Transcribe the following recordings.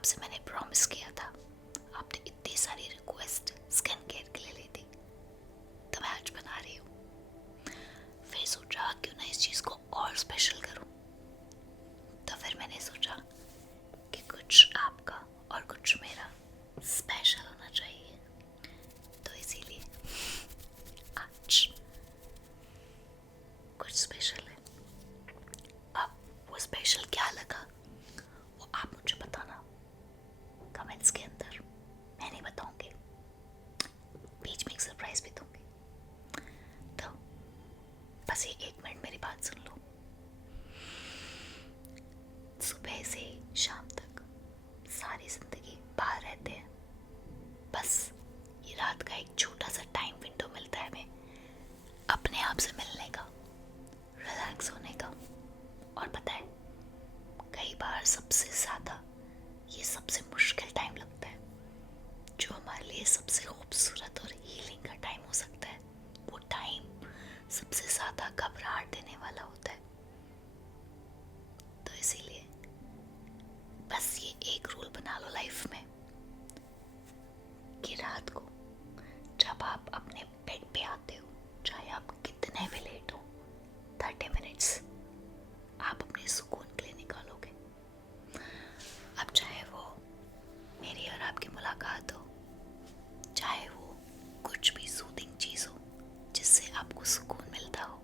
आपसे मैंने प्रॉमिस किया था, आपने इतनी सारी रिक्वेस्ट स्किन केयर के लिए ली थी, तो मैं आज बना रही हूँ। फिर सोचा क्यों ना इस चीज़ को और स्पेशल करूँ, तो फिर मैंने सोचा कि कुछ आपका और कुछ मेरा स्पेशल होना चाहिए, तो इसीलिए आज कुछ स्पेशल है। अब वो स्पेशल क्या लगा वो आप मुझे बताना कमेंट्स के अंदर, मैं नहीं बताऊंगी, बीच में एक सरप्राइज भी दूंगी। तो बस ये 1 मिनट मेरी बात सुन लो। सुबह से शाम तक सारी जिंदगी बाहर रहते हैं, बस ये रात का एक छोटा सा टाइम विंडो मिलता है हमें अपने आप से मिलने का, रिलैक्स होने का। और पता है कई बार सबसे ज़्यादा ये सबसे मुश्किल टाइम लगता है, जो हमारे लिए सबसे खूबसूरत और हीलिंग का टाइम हो सकता है। वो टाइम सबसे ज़्यादा घबराहट देने वाला होता है। तो इसीलिए बस ये एक रूल बना लो लाइफ में कि रात को जब आप अपने बेड पे आते हो, चाहे आप कितने भी लेट हो, 30 मिनट्स आप अपने सुकून के लिए निकालोगे। अब चाहे वो मेरी और आपकी मुलाकात हो, चाहे वो कुछ भी सूदिंग चीज़ हो जिससे आपको सुकून मिलता हो,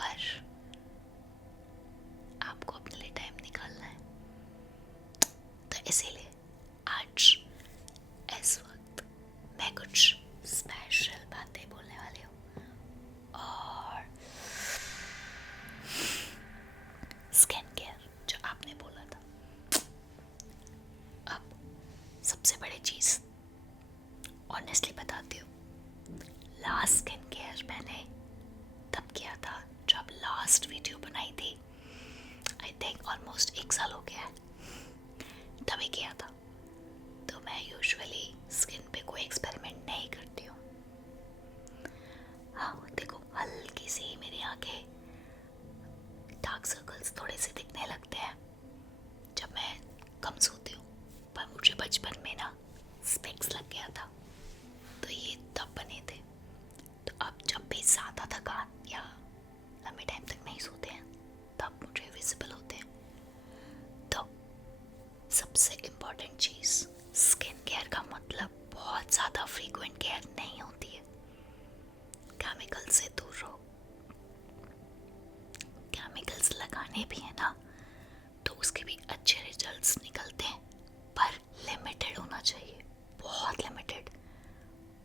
पर आपको अपने लिए टाइम निकालना है। तो इसीलिए आज इस वक्त मैं कुछ स्पेशल बातें बोलने वाली हूँ, और स्किन केयर जो आपने बोला था। अब सबसे बड़ी चीज़ ऑनेस्टली बताती हूँ, लास्ट स्किन केयर मैंने तब किया था जब लास्ट वीडियो बनाई थी, आई थिंक ऑलमोस्ट 1 साल हो गया है, तभी किया था। तो मैं यूजुअली स्किन पे कोई एक्सपेरिमेंट नहीं करती हूँ। हाँ देखो, हल्की सी मेरी आंखें डार्क सर्कल्स थोड़े से दिखने लगते हैं जब मैं कम सोती हूँ, पर मुझे बचपन में ना स्पेक्स लग गया था, तो ये तब बने थे। तो अब जब भी ज़्यादा थकान या लंबे टाइम तक नहीं सोते हैं तब मुझे विजिबल होते हैं। तो सबसे इम्पॉर्टेंट चीज़, स्किन केयर का मतलब बहुत ज़्यादा फ्रीक्वेंट केयर नहीं होती है। केमिकल से दूर रहो। केमिकल्स लगाने भी है ना तो उसके भी अच्छे रिजल्ट्स निकलते हैं, पर लिमिटेड होना चाहिए, बहुत लिमिटेड।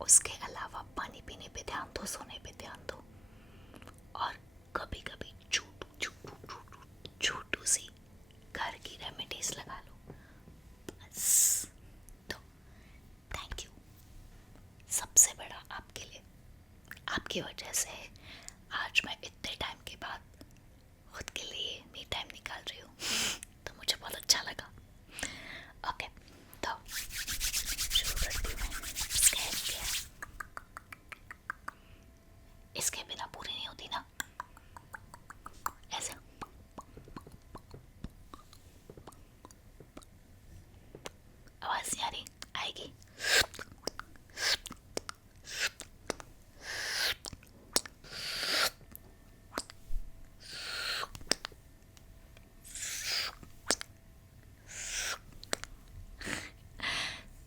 उसके अलावा पानी पीने पे ध्यान दो, सोने पे ध्यान दो, और कभी कभी छोटू सी घर की रेमेडीज लगा लो बस। तो थैंक यू सबसे बड़ा आपके लिए, आपकी वजह से आज मैं इतने टाइम के बाद खुद के लिए मी टाइम निकाल रही हूँ, तो मुझे बहुत अच्छा लगा। ओके, तो शुरू करती हूँ मैं स्किन केयर। इसके बिना पूरी नहीं होती ना, ऐसे आवाज़ नहीं आ रही, आएगी।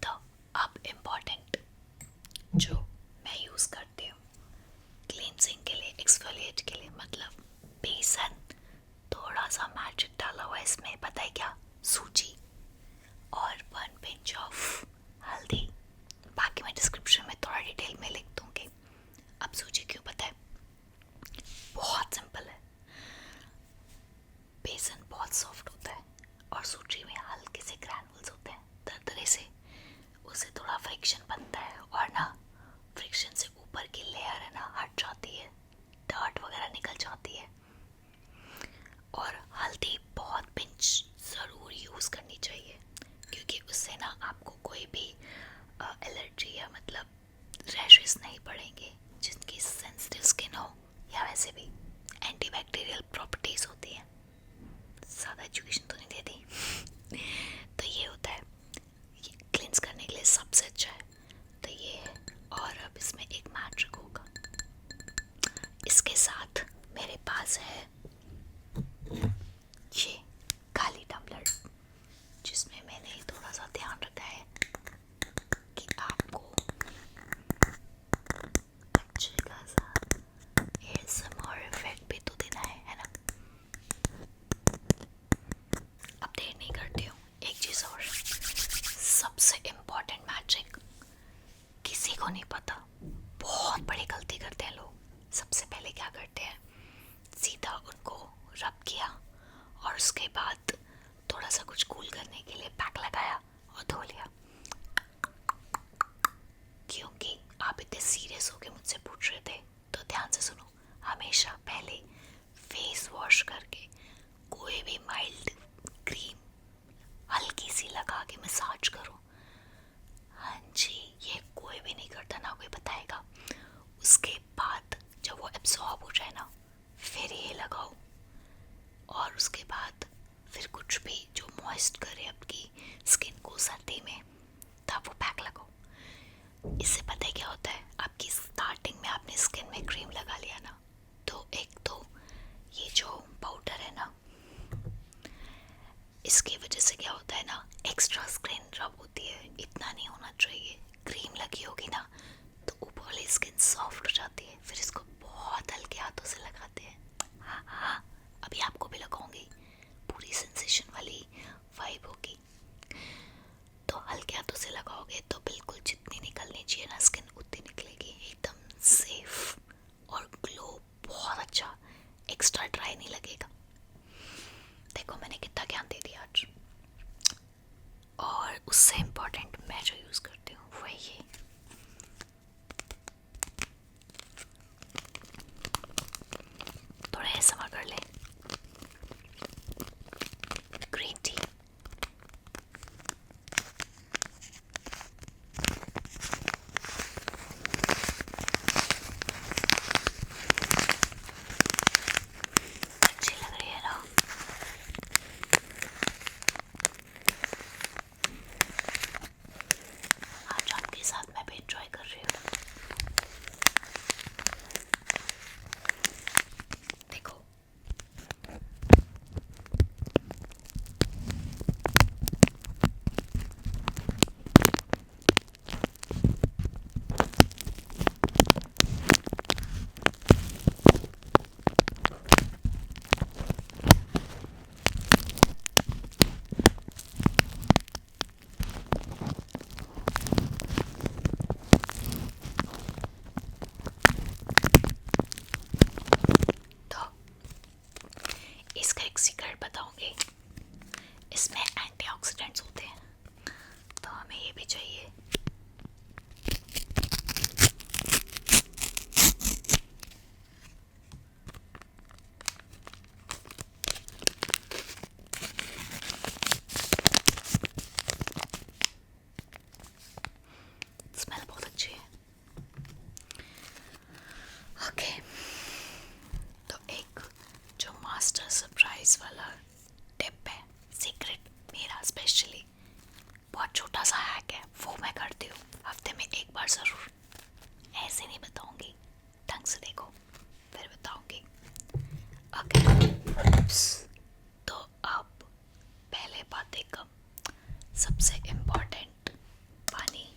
तो अब इम्पॉर्टेंट जो मैं यूज़ करती हूँ क्लींजिंग के लिए, एक्सफोलिएट के लिए, मतलब बेसन, थोड़ा सा मैजिक डाला हुआ इसमें, पता है क्या, सूजी और 1 पिंच ऑफ हल्दी। बाकी मैं डिस्क्रिप्शन में थोड़ा डिटेल में लिख दूँगी। अब सूजी क्यों, पता है, बहुत सिंपल है। बेसन बहुत सॉफ्ट होता है और सूजी में हल्के से ग्रैनुल्स होते हैं, दरदरे से, उससे थोड़ा फ्रिक्शन बनता है, और ना फ्रिक्शन से ऊपर की लेयर है ना हट जाती है, डार्ट वगैरह निकल जाती है। और हल्दी बहुत पिंच ज़रूर यूज़ करनी चाहिए, क्योंकि उससे ना आपको कोई भी एलर्जी या मतलब रैशेस नहीं पड़ेंगे। जिनकी सेंसिटिव स्किन हो या वैसे भी एंटीबैक्टीरियल प्रॉपर्टीज़ होती हैं, ज़्यादा हमेशा पहले फेस वॉश करके कोई भी माइल्ड क्रीम हल्की सी लगा के मसाज करो। हाँ जी, ये कोई भी नहीं करता, ना कोई बताएगा। उसके बाद जब वो एब्जॉर्ब हो जाए ना, फिर ये लगाओ। और उसके बाद फिर कुछ भी जो मॉइस्ट करे आपकी स्किन को सर्दी में, तब वो पैक लगाओ। इससे पता है क्या होता है, आपकी स्टार्टिंग में आपने स्किन में क्रीम लगा लिया ना, तो एक तो ये जो पाउडर है ना, इसकी वजह से क्या होता है ना, एक्स्ट्रा स्किन रब होती है, इतना नहीं होना चाहिए। क्रीम लगी होगी ना तो ऊपर वाली स्किन सॉफ्ट हो जाती है, फिर इसको बहुत हल्के हाथों से लगाते हैं। हाँ हाँ, अभी आपको भी लगाऊंगी, पूरी सेंसेशन वाली वाइब होगी। तो हल्के हाथों से लगाओगे तो बिल्कुल जितनी निकलनी चाहिए ना स्किन उतनी निकलेगी, एकदम सेफ और ग्लो बहुत अच्छा, एक्स्ट्रा ड्राई नहीं लगेगा। देखो मैंने कितना ज्ञान दे दिया आज। और उससे इम्पोर्टेंट मैं जो यूज़ करती हूँ वो है ये। थोड़ा ASMR कर ले। Green tea. अच्छी लग रही है ना? आज आपके साथ मैं भी एंजॉय कर रही हूँ। देखो तो इसका एक सीक्रेट बताऊंगी, इसमें एंटीऑक्सीडेंट्स होते हैं, तो हमें ये भी चाहिए। स्मेल बहुत अच्छी है। ओके, तो एक जो मास्टर सरप्राइज वाला टिप है, सीक्रेट मेरा स्पेशली, बहुत छोटा सा हैक है, वो मैं करती हूँ हफ्ते में एक बार ज़रूर। ऐसे नहीं बताऊंगी, ढंग से देखो फिर बताऊंगी। ओके, तो अब पहले बात एकदम सबसे इम्पोर्टेंट, पानी।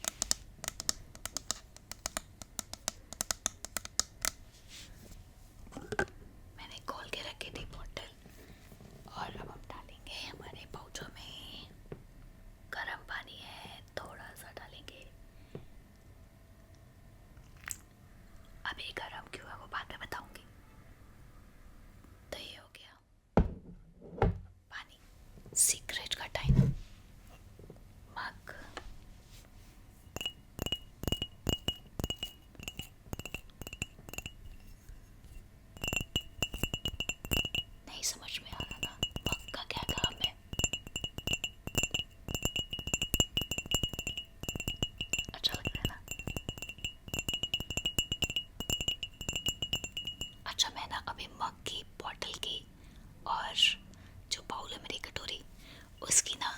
मैंने खोल के रखी थी बॉटल, और अब हम डालेंगे हमारे पाउचों में। गर्म पानी है, थोड़ा सा डालेंगे। अभी गर्म क्यों है वो बाद में बताऊंगी। तो ये हो गया पानी। सीक्रेट का टाइम। मग। नहीं समझ में आ रहा ना मग का क्या काम है? अच्छा लग रहा है ना? अच्छा, मैं ना अभी मग की, बॉटल की और जो बाउल है मेरी कटोरी, उसकी ना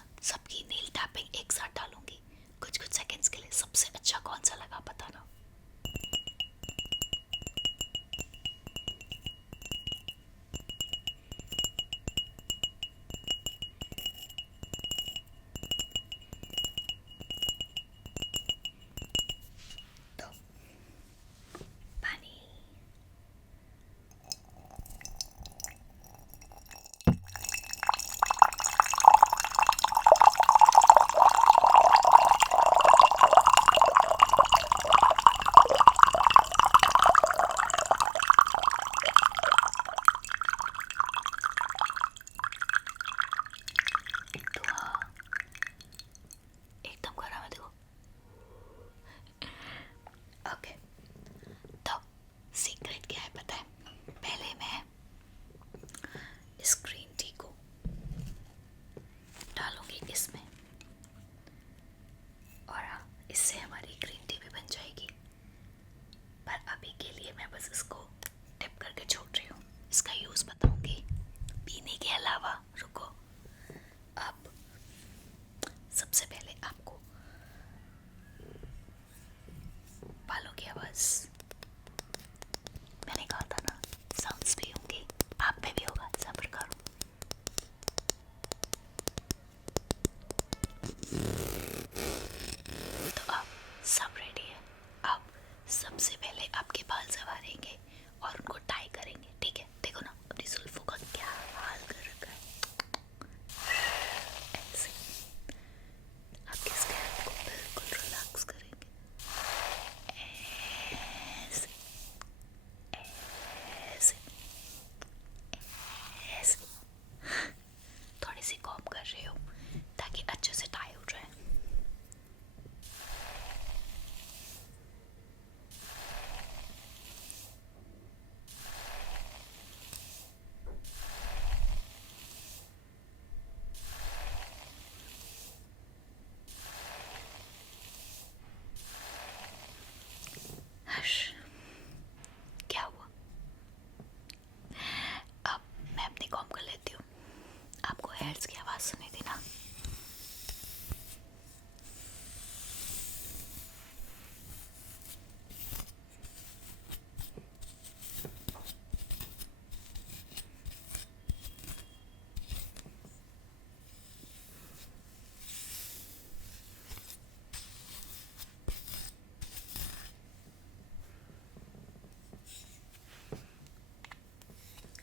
सुनी थी ना।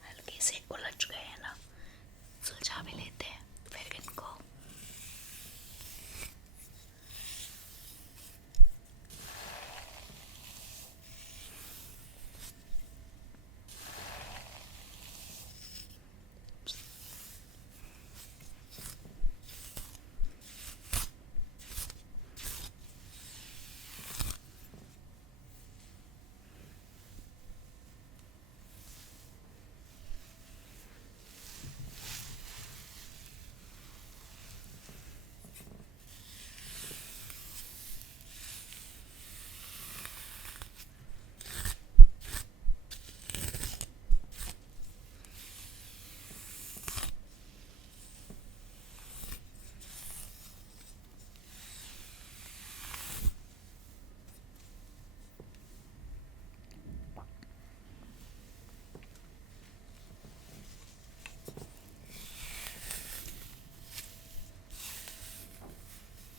हल्के से उलझ गए हैं ना, सुलझा भी लेते हैं फिर इनको।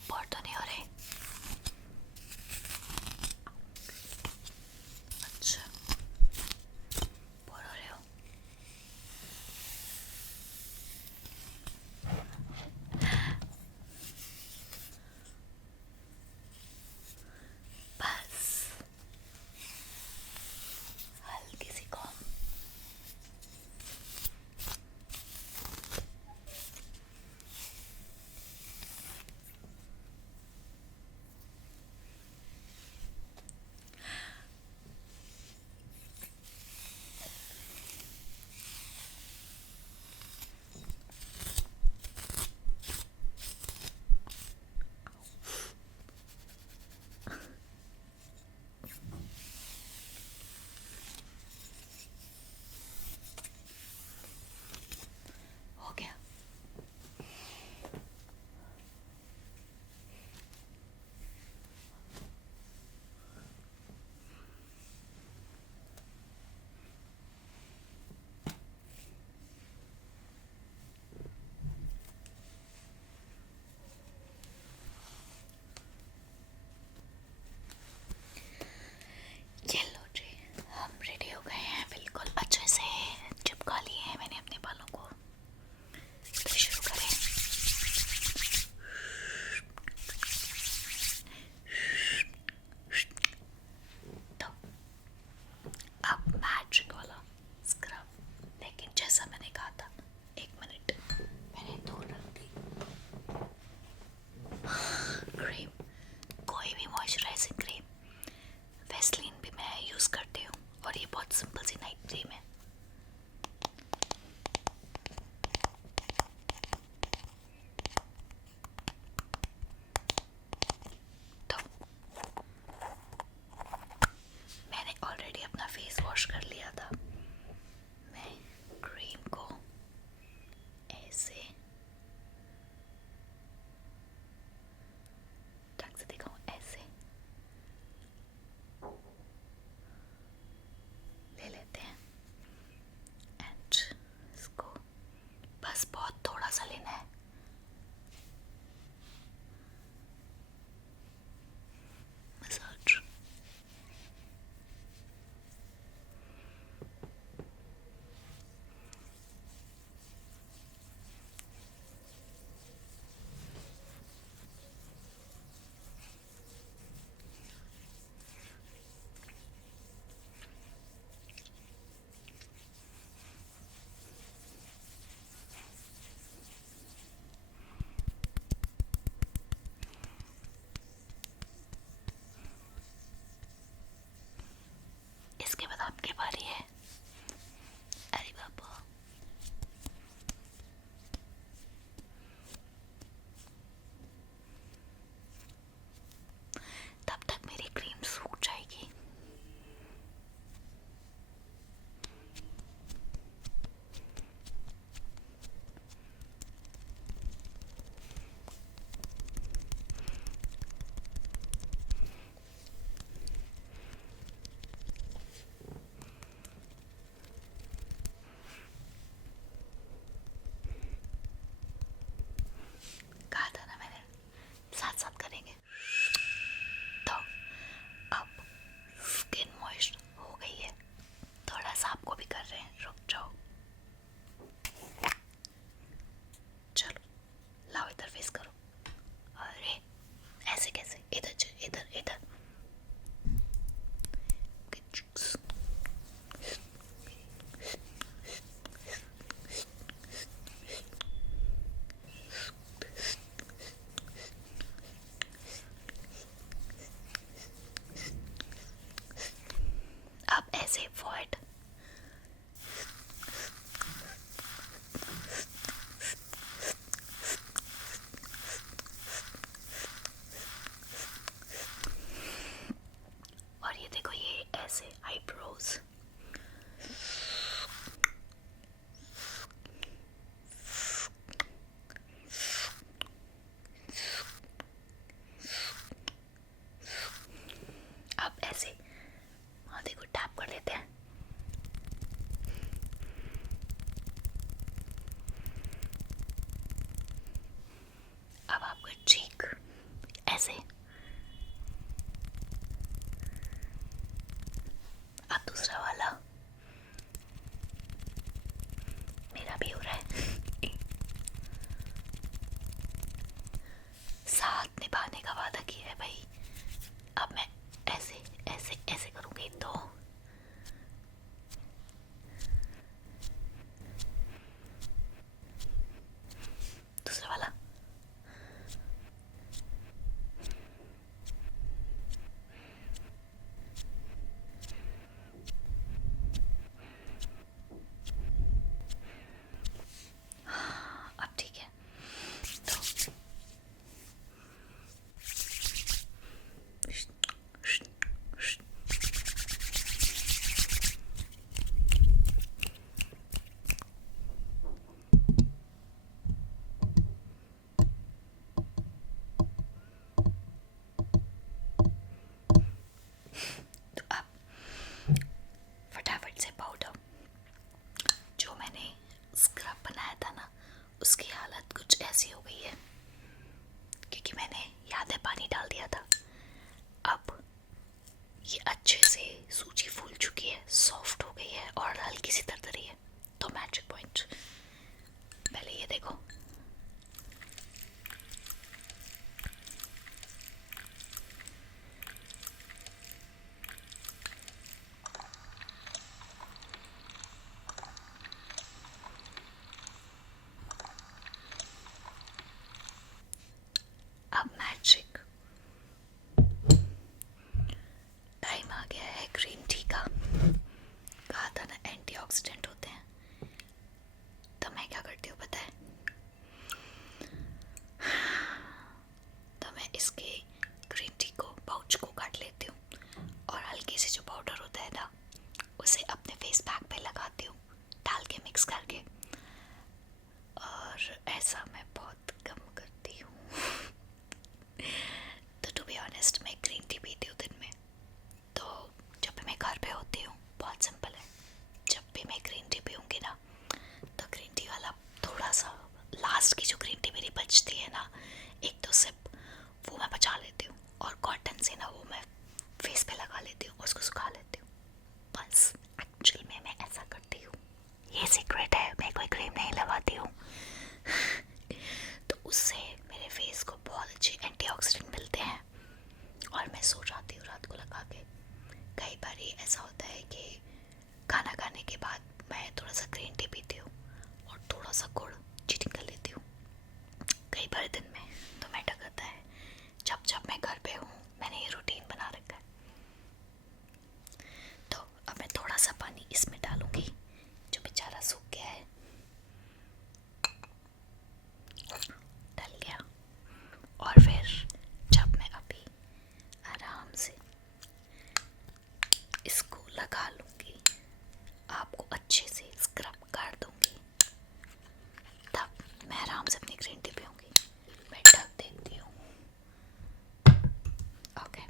बोर तो नहीं हो रहे? अच्छा, बोर हो रहे हो? बस हल्की सी कॉम। हो गया। ये लो जी, हम रेडी हो गए हैं, बिल्कुल अच्छे से चिपका लिए हैं मैंने अपने बालों को। तो शुरू करें। तो अब मैजिक वाला स्क्रब, लेकिन जैसा मैंने कहा था, 1 मिनट मैंने दूर रख दी। क्रीम, कोई भी मॉइस्चराइजिंग क्रीम, वेस्लीन भी मैं यूज़ करती हूँ और ये बहुत सिंपल सी नाइट क्रीम है। तो मैंने ऑलरेडी अपना फेस वॉश कर लिया था। मैं क्रीम को ऐसे ढंग से दिखाऊं, ऐसे ले लेते हैं एंड इसको बस बहुत थोड़ा सा लेना है। मसाज। इसके बाद आपकी बारी है। अरे बाबा, तब तक मेरी क्रीम सूख जाएगी। अब आपका चीक ऐसे, अब दूसरा वाला मेरा भी हो रहा है। साथ निभाने का वादा किया है भाई। अब मैं ऐसे ऐसे ऐसे करूँगी तो दूसरा वाला। अब ठीक है तो फटाफट से पाउडर, जो मैंने स्क्रब बनाया था ना, उसकी हालत कुछ ऐसी हो गई है क्योंकि मैंने याद है पानी डाल दिया था। अब ये अच्छे से सूजी फूल चुकी है, सॉफ्ट हो गई है और हल्की सी तरतरी है। तो मैजिक पॉइंट पहले ये देखो, अब मैजिक टाइम आ गया है ग्रीन टी का। कहा था ना एंटीऑक्सीडेंट होते हैं, तो मैं क्या करती हूँ पता है? तो मैं इसके ग्रीन टी को पाउच को काट लेती हूँ और हल्की सी जो पाउडर होता है ना, उसे अपने फेस पैक पे लगाती हूँ डाल के मिक्स करके। और ऐसा मैं बहुत कम करती हूँ। तो टू बी ऑनेस्ट मैं ग्रीन टी पीती हूँ दिन में। तो जब भी मैं घर पे होती हूँ, बहुत सिंपल है, जब भी मैं ग्रीन टी पीऊँगी ना, तो ग्रीन टी वाला थोड़ा सा लास्ट की जो ग्रीन टी मेरी बचती है ना, एक दो सिप, वो मैं बचा लेती हूँ और कॉटन से ना वो मैं फेस पे लगा लेती हूँ, उसको सुखा लेती हूँ। बस एक्चुअल में मैं ऐसा करती हूँ, ये सीक्रेट है, मैं कोई क्रीम नहीं लगाती हूँ। तो उससे मेरे फेस को बहुत अच्छे एंटीऑक्सीडेंट मिलते हैं और मैं सो जाती हूँ रात को लगा के। कई बार ऐसा होता है कि खाना खाने के बाद मैं थोड़ा सा ग्रीन टी पीती हूँ और थोड़ा सा गुड़ चीटिंग कर लेती हूँ कई बार दिन में। तो मैटर करता है, जब जब मैं घर पे हूँ मैंने ये रूटीन बना रखा है। तो अब मैं थोड़ा सा पानी इसमें डालूंगी जो बेचारा सूख गया है। डल गया। और फिर जब मैं अभी आराम से इसको लगा लूँगी, आपको अच्छे से स्क्रब कर दूँगी, तब मैं आराम से अपनी ग्रीन टी पीऊँगी। मैं ढक देती हूँ। ओके,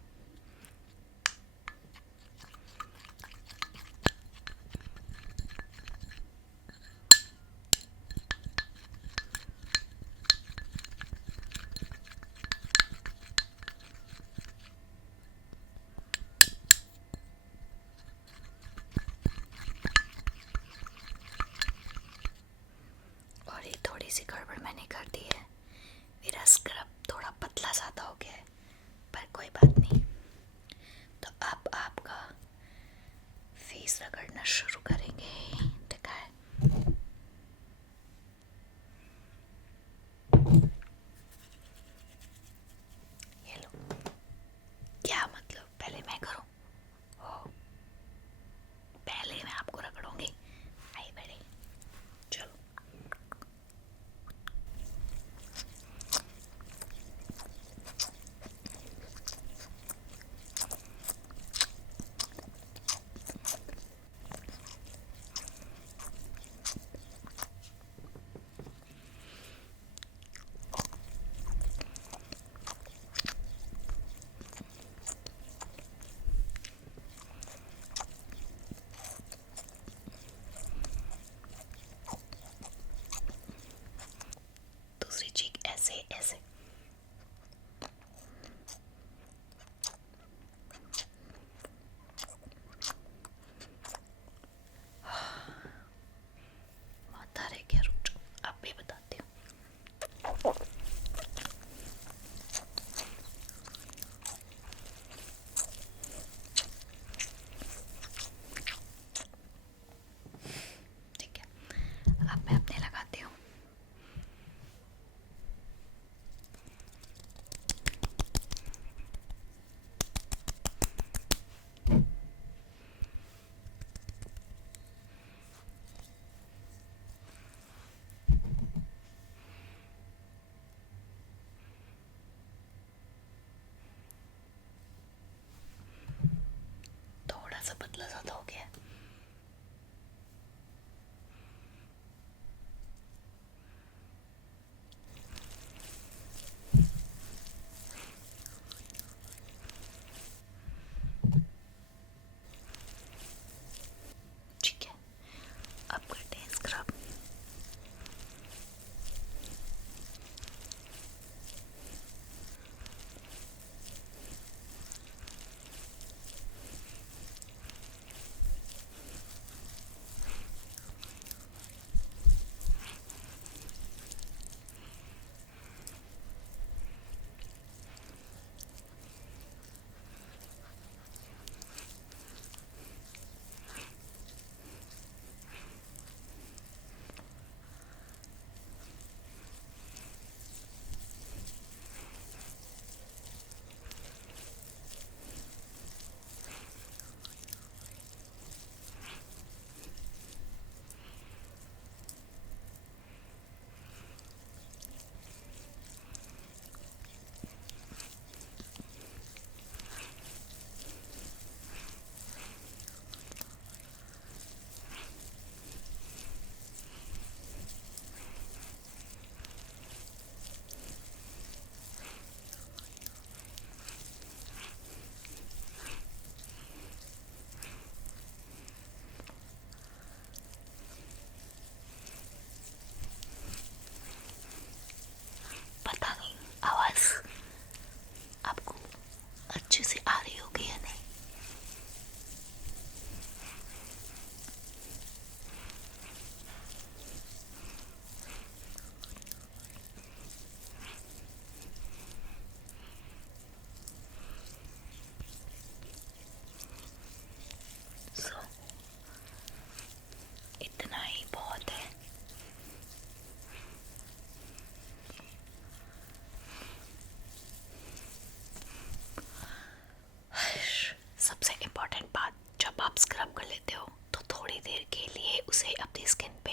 आप स्क्रब कर लेते हो तो थोड़ी देर के लिए उसे अपनी स्किन पे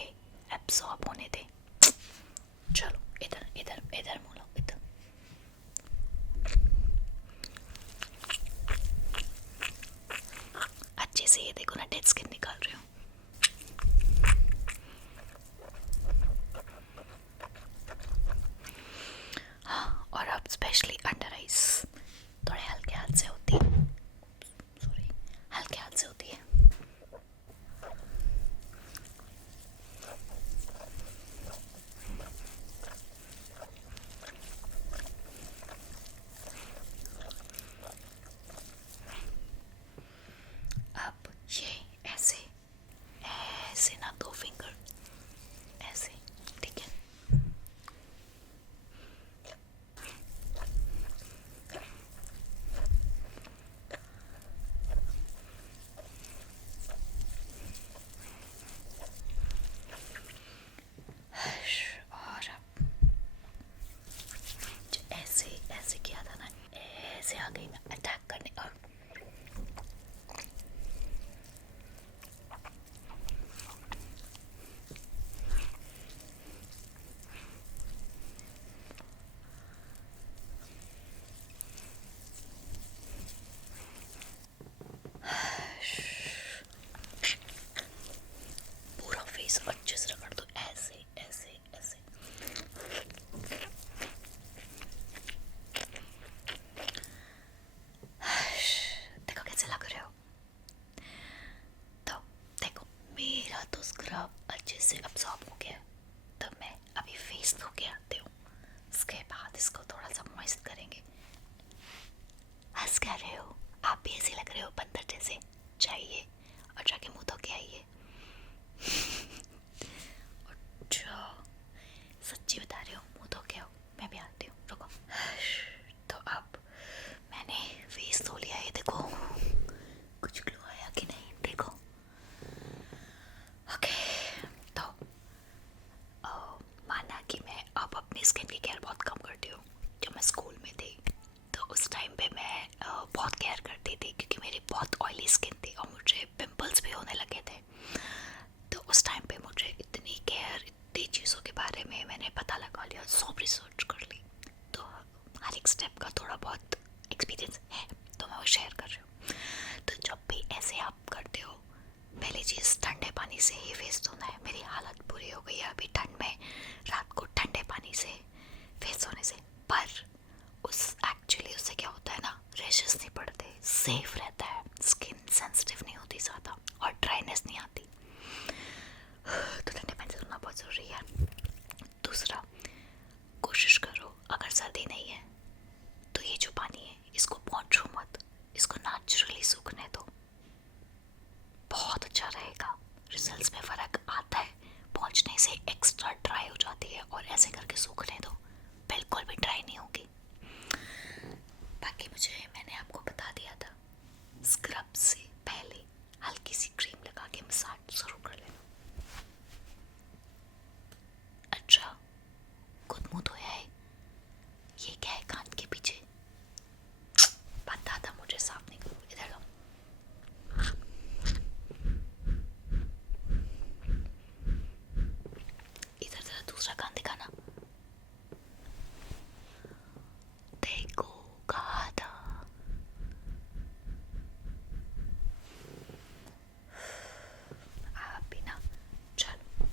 एब्सॉर्ब होने दें। चलो इधर इधर इधर मुँह लो, इधर। अच्छे से ये देखो ना, डेड स्किन निकाल रही हूँ। हाँ, और अब स्पेशली अंडर आइज थोड़े हल्के हाथ से होती है, सॉरी, हल्के हाथ से होती है। अब ये ऐसे ऐसे ना, 2 फिंगर ऐसे, ठीक है। और अब जो ऐसे ऐसे किया था ना, ऐसे आ गई मैं अटैक करने। और पूरा फेस अच्छे से रगड़ दो, ऐसे ऐसे ऐसे। देखो कैसे लग रहे हो। तो देखो, मेरा तो स्क्रब अच्छे से अब्सॉर्ब हो गया, तो मैं अभी फेस धो के आती हूँ। उसके बाद इसको थोड़ा सा मॉइस्ट करेंगे। हंस कर रहे हो आप भी, ऐसे लग रहे हो बंदर जैसे। जाइए और जाके मुंह धो के आइए। अच्छा, सच्ची बता रही हूँ, मुंह धो के आओ, मैं भी आती हूँ, रुको। तो अब मैंने फेस धो लिया है, देखो कुछ ग्लो आया कि नहीं, देखो। ओके, तो माना कि मैं अब अपनी स्किन की केयर बहुत कम करती हूँ। जब मैं स्कूल में थी तो उस टाइम पे मैं बहुत केयर करती थी, क्योंकि मेरी बहुत ऑयली स्किन थी और मुझे पिंपल्स भी होने लगे थे। तो उस टाइम पे मुझे इतनी केयर, इतनी चीज़ों के बारे में मैंने पता लगा लिया, सब रिसर्च कर ली। तो हर एक स्टेप का थोड़ा बहुत एक्सपीरियंस है, तो मैं वो शेयर कर रही हूँ। तो जब भी ऐसे आप करते हो, पहली चीज़ ठंडे पानी से ही फेस धोना है। मेरी हालत बुरी हो गई है अभी ठंड में, रात को ठंडे पानी से फेस धोने से। पर एक्चुअली उससे क्या होता है ना, रैशेस नहीं पड़ते, सेफ रहता है, स्किन सेंसिटिव नहीं होती ज़्यादा और ड्राइनेस नहीं आती। तो ठंडे पानी से धोना बहुत ज़रूरी है। दूसरा, कोशिश करो अगर सर्दी नहीं है तो ये जो पानी है इसको पहुँचो मत, इसको नेचुरली सूखने दो, बहुत अच्छा रहेगा। रिजल्ट्स में फ़र्क आता है, पहुँचने से एक्स्ट्रा ड्राई हो जाती है, और ऐसे करके सूखने दो, बिल्कुल भी ड्राई नहीं होगी। बाकी मैंने आपको बता दिया था, स्क्रब से पहले हल्की सी क्रीम लगा के मसाज जरूर कर लेना। अच्छा, खुद मुँह धोया है, ये क्या है कान के पीछे, पता था मुझे, साफ नहीं करो, इधर लो। इधर जरा दूसरा कान दिखाना, देखो कहा था। आप भी ना, चलो।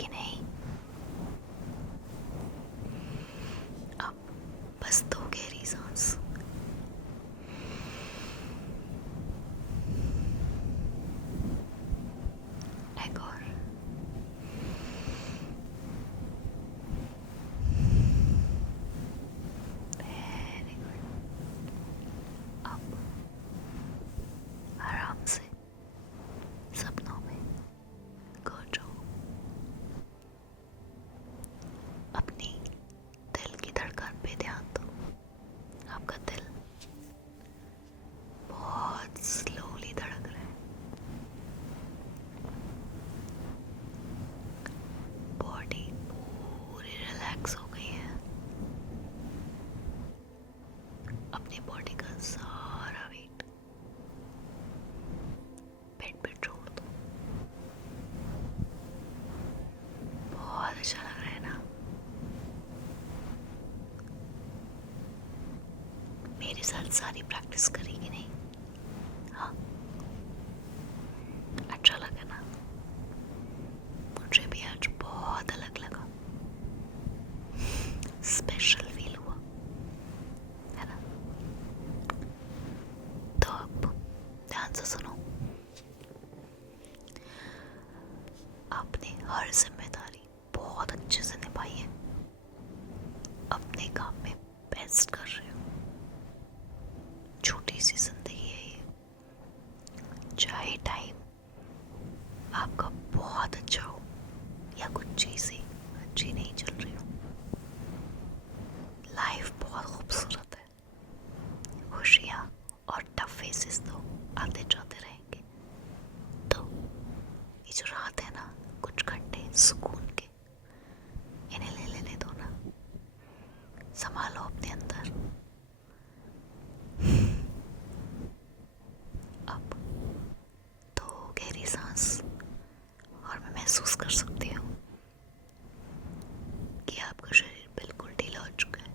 कि नहीं? अब बस 2 गहरी सांस। एक और। Very good. अब आराम से सपनों में खो जाओ। अपनी दिल की धड़कन पे ध्यान दो। आपका दिल बहुत स्लोली धड़क रहा है। बॉडी पूरी रिलैक्स हो गई है। अपनी बॉडी का सारा वेट पेट पे छोड़ दो। बहुत अच्छा लग रहा है ना? मेरे साथ सारी प्रैक्टिस करेगी नहीं? हाँ, अच्छा लगा ना? मुझे भी आज बहुत अलग लगा, स्पेशल फील हुआ, है ना? तो अब ध्यान से सुनो। आपने हर जिम्मेदारी बहुत अच्छे से निभाई है। अपने काम में बेस्ट कर रहे हो। छोटी सी जिंदगी है ये, चाहे टाइम आपका बहुत अच्छा हो या कुछ चीजें अच्छी नहीं चल रही हो, लाइफ बहुत खूबसूरत है। खुशियाँ और टफ फेसेस तो आते जाते रहेंगे। तो ये जो रात है ना, कुछ घंटे सुकून के, इन्हें ले लेने दो ना। संभालो अपने अंदर। अब तो गहरी सांस, और मैं महसूस कर सकती हूँ कि आपका शरीर बिल्कुल ढीला हो चुका है।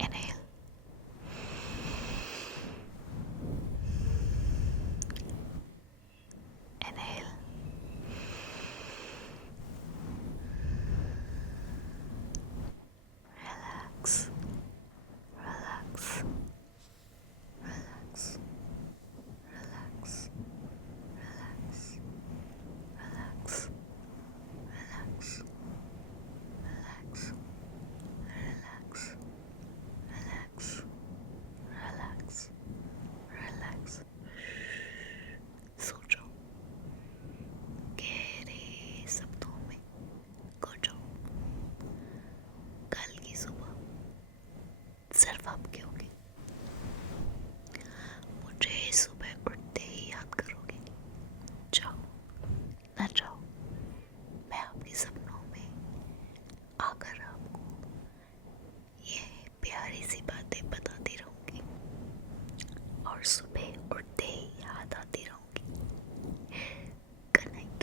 Inhale, inhale, relax, relax, relax, relax, relax, relax, relax, relax, relax, relax, relax, relax. सो जाओ, गहरे सपनों में खो जाओ। कल की सुबह सिर्फ आप